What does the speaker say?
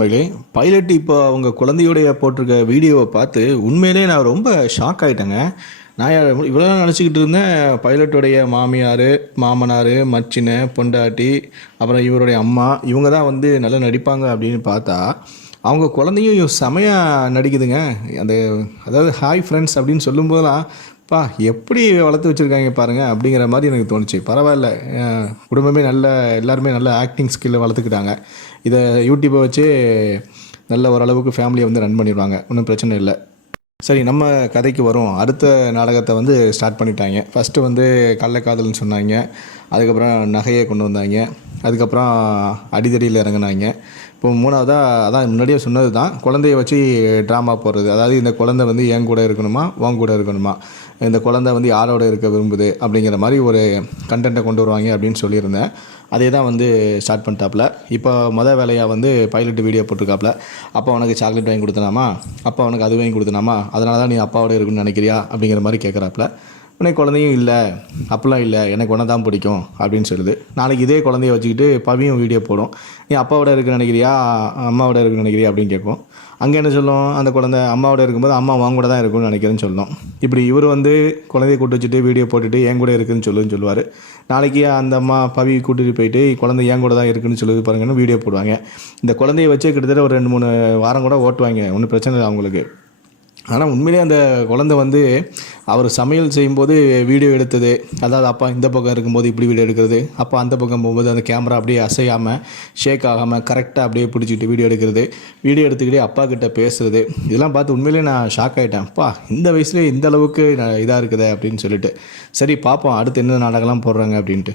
நண்பர்களே பைலட் இப்போ அவங்க குழந்தையுடைய போட்டிருக்க வீடியோவை பார்த்து உண்மையிலே நான் ரொம்ப ஷாக் ஆகிட்டேங்க நான் இவ்வளோ நாள் நினச்சிக்கிட்டு இருந்தேன் பைலட்டுடைய மாமியார் மாமனார் மச்சின பொண்டாட்டி அப்புறம் இவருடைய அம்மா இவங்க தான் வந்து நல்லா நடிப்பாங்க அப்படின்னு பார்த்தா அவங்க குழந்தையும் செமையாக நடிக்குதுங்க. அந்த அதாவது ஹாய் ஃப்ரெண்ட்ஸ் அப்படின்னு சொல்லும்போதெல்லாம் பா எப்படி வளர்த்து வச்சுருக்காங்க பாருங்கள் அப்படிங்கிற மாதிரி எனக்கு தோணுச்சு. பரவாயில்ல. குடும்பமே நல்ல எல்லாருமே நல்ல ஆக்டிங் ஸ்கில்லை வளர்த்துக்கிட்டாங்க. இதை யூடியூப்பை வச்சு நல்ல ஓரளவுக்கு ஃபேமிலியை வந்து ரன் பண்ணிடுவாங்க. ஒன்றும் பிரச்சனை இல்லை. சரி நம்ம கதைக்கு வரும் அடுத்த நாடகத்தை வந்து ஸ்டார்ட் பண்ணிட்டாங்க. ஃபஸ்ட்டு வந்து கள்ளக்காதல்னு சொன்னாங்க. அதுக்கப்புறம் நகையை கொண்டு வந்தாங்க. அதுக்கப்புறம் அடிதடியில் இறங்குனாங்க. இப்போ மூணாவதாக அதான் முன்னாடியே சொன்னது தான் குழந்தைய வச்சு ட்ராமா போடுறது. அதாவது இந்த குழந்தை வந்து என் கூட இருக்கணுமா உன் கூட இருக்கணுமா? இந்த குழந்தை வந்து யாரோட இருக்க விரும்புது அப்படிங்கிற மாதிரி ஒரு கண்டென்ட்டை கொண்டு வருவாங்க அப்படின்னு சொல்லியிருந்தேன். அதே தான் வந்து ஸ்டார்ட் பண்ணிட்டாப்புல. இப்போ மொதல் வேலையாக வந்து பைலட் வீடியோ போட்டிருக்காப்புல. அப்பா உனக்கு சாக்லேட் வாங்கி கொடுத்தனாமா? அப்பா உனக்கு அது வாங்கி கொடுத்தனாமா? அதனால தான் நீ அப்பாவோட இருக்குன்னு நினைக்கிறியா? அப்படிங்கிற மாதிரி கேட்குறாப்புல உனக்கு குழந்தையும் இல்லை அப்போல்லாம் இல்லை எனக்கு ஒன்று தான் பிடிக்கும் அப்படின்னு சொல்லுது. நாளைக்கு இதே குழந்தைய வச்சுக்கிட்டு பவியும் வீடியோ போடும். நீ அப்பாவோட இருக்க நினைக்கிறியா? அம்மாவோட இருக்க நினைக்கிறியா? அப்படின்னு கேட்கும் அங்கே என்ன சொல்லும்? அந்த குழந்தை அம்மாவோட இருக்கும்போது அம்மா வாங்க கூட தான் இருக்கும்னு நினைக்கிறேன்னு சொல்லும். இப்படி இவர் வந்து குழந்தைய கூட்டு வச்சுட்டு வீடியோ போட்டுட்டு என் கூட இருக்குதுன்னு சொல்லுன்னு சொல்லுவார். நாளைக்கு அந்த அம்மா பவி கூட்டிட்டு போயிட்டு குழந்தை என் கூட தான் இருக்குன்னு சொல்லுது பாருங்கன்னு வீடியோ போடுவாங்க. இந்த குழந்தைய வச்சு கிட்டத்தட்ட ஒரு ரெண்டு மூணு வாரம் கூட ஓட்டுவாங்க. ஒன்றும் பிரச்சனை இல்லை அவங்களுக்கு. ஆனால் உண்மையிலே அந்த குழந்தை வந்து அவர் சமையல் செய்யும்போது வீடியோ எடுத்தது. அதாவது அப்பா இந்த பக்கம் இருக்கும்போது இப்படி வீடியோ எடுக்கிறது. அப்பா அந்த பக்கம் போகும்போது அந்த கேமரா அப்படியே அசையாமல் ஷேக் ஆகாமல் கரெக்டாக அப்படியே பிடிச்சிக்கிட்டு வீடியோ எடுக்கிறது. வீடியோ எடுத்துக்கிட்டே அப்பா கிட்டே பேசுகிறது இதெல்லாம் பார்த்து உண்மையிலே நான் ஷாக் ஆகிட்டேன் அப்பா இந்த வயசுலேயே இந்த அளவுக்கு இதாக இருக்குதே அப்படின்னு சொல்லிட்டு. சரி பார்ப்போம் அடுத்து என்ன நாடகம்லாம் போடுறாங்க அப்படின்ட்டு.